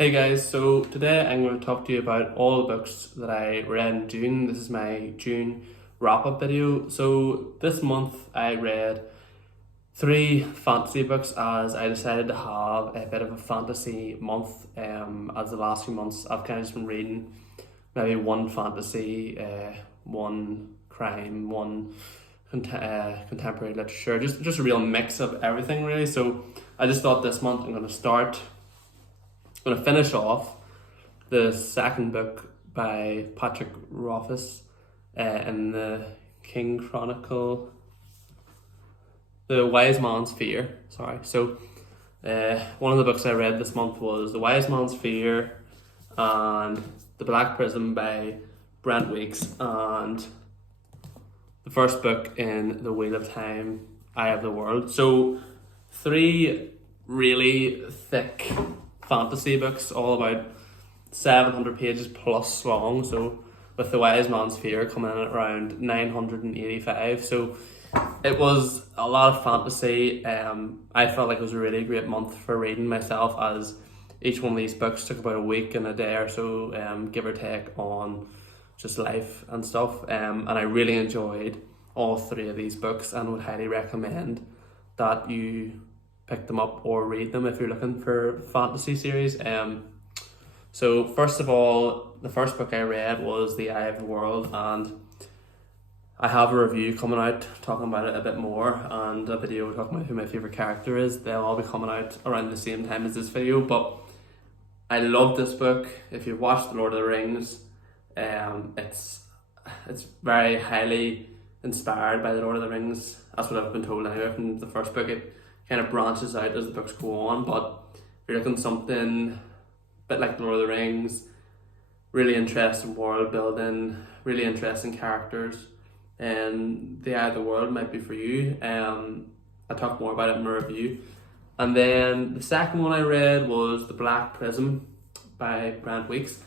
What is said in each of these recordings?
Hey guys, so today I'm going to talk to you about all the books that I read in June. This is my June wrap up video. So this month I read three fantasy books as I decided to have a bit of a fantasy month. As the last few months I've kind of just been reading maybe one fantasy, one crime, one contemporary literature, just a real mix of everything really. So I just thought this month I'm going to finish off the second book by Patrick Rothfuss in the King Chronicle, The Wise Man's Fear. So one of the books I read this month was The Wise Man's Fear and The Black Prism by Brent Weeks, and the first book in the Wheel of Time, Eye of the World. So three really thick fantasy books, all about 700 pages plus long. So with The Wise Man's Fear coming in at around 985. So it was a lot of fantasy. I felt like it was a really great month for reading myself, as each one of these books took about a week and a day or so, give or take, on just life and stuff. And I really enjoyed all three of these books and would highly recommend that you pick them up or read them if you're looking for fantasy series. So first of all, the first book I read was The Eye of the World, and I have a review coming out talking about it a bit more, and a video talking about who my favourite character is. They'll all be coming out around the same time as this video, but I love this book. If you've watched The Lord of the Rings, it's very highly inspired by The Lord of the Rings. That's what I've been told anyway from the first book. It kind of branches out as the books go on, but if you're looking something a bit like The Lord of the Rings, really interesting world building, really interesting characters, and The Eye of the World might be for you. I'll talk more about it in my review. And then the second one I read was The Black Prism by Brent Weeks.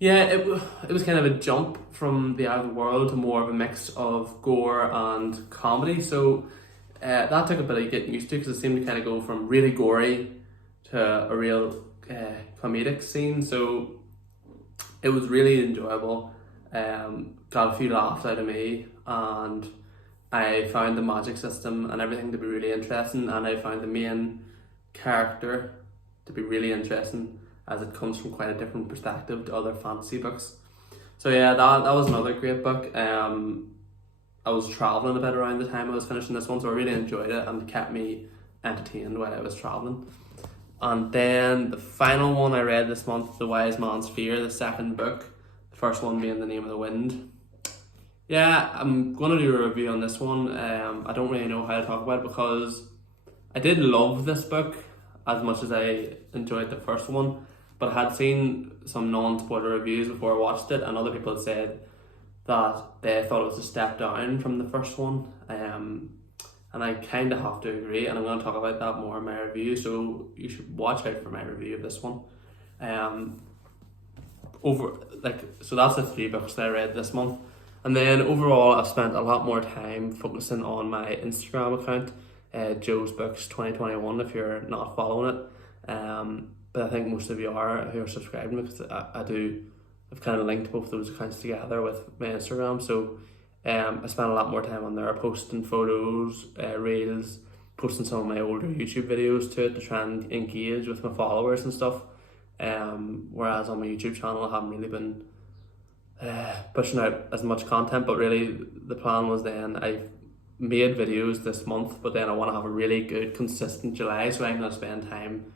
Yeah, it was kind of a jump from The Eye of the World to more of a mix of gore and comedy. So that took a bit of getting used to, because it seemed to kind of go from really gory to a real comedic scene. So it was really enjoyable. Got a few laughs out of me, and I found the magic system and everything to be really interesting, and I found the main character to be really interesting, as it comes from quite a different perspective to other fantasy books. So yeah, that was another great book. I was travelling a bit around the time I was finishing this one, so I really enjoyed it and kept me entertained while I was travelling. And then the final one I read this month, The Wise Man's Fear, the second book, the first one being The Name of the Wind. Yeah, I'm going to do a review on this one. I don't really know how to talk about it, because I did love this book as much as I enjoyed the first one, but I had seen some non-spoiler reviews before I watched it, and other people had said that they thought it was a step down from the first one, and I kind of have to agree, and I'm going to talk about that more in my review, so you should watch out for my review of this one. So that's the three books that I read this month. And then overall, I've spent a lot more time focusing on my Instagram account, Joe's Books 2021, if you're not following it. But I think most of you are, who are subscribing, because I've kind of linked both those accounts together with my Instagram. So I spent a lot more time on there, posting photos, reels, posting some of my older YouTube videos to it to try and engage with my followers and stuff. Whereas on my YouTube channel, I haven't really been pushing out as much content, but really the plan was then I've made videos this month, but then I want to have a really good consistent July, so I'm going to spend time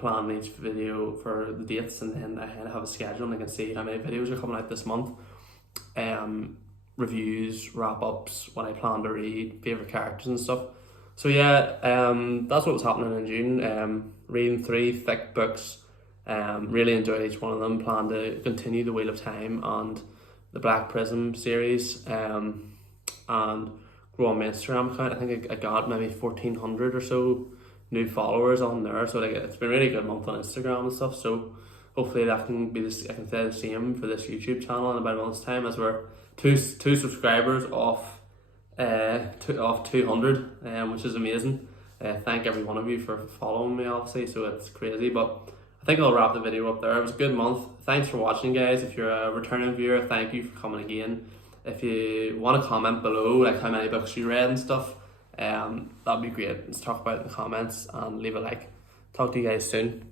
planning each video for the dates, and then I kind of have a schedule and I can see how many videos are coming out this month. Reviews, wrap-ups, what I plan to read, favourite characters and stuff. So yeah, that's what was happening in June. Reading three thick books. Really enjoyed each one of them. Plan to continue The Wheel of Time and the Black Prism series, and grow on my Instagram account. I think I got maybe 1,400 or so new followers on there. So it's been a really good month on Instagram and stuff. So hopefully that can be I can say the same for this YouTube channel in about a month's time, as we're two subscribers off 200, which is amazing. Thank every one of you for following me, obviously, so it's crazy, but I think I'll wrap the video up there. It was a good month. Thanks for watching, guys. If you're a returning viewer, thank you for coming again. If you want to comment below, like how many books you read and stuff, that'd be great. Let's talk about it in the comments and leave a like. Talk to you guys soon.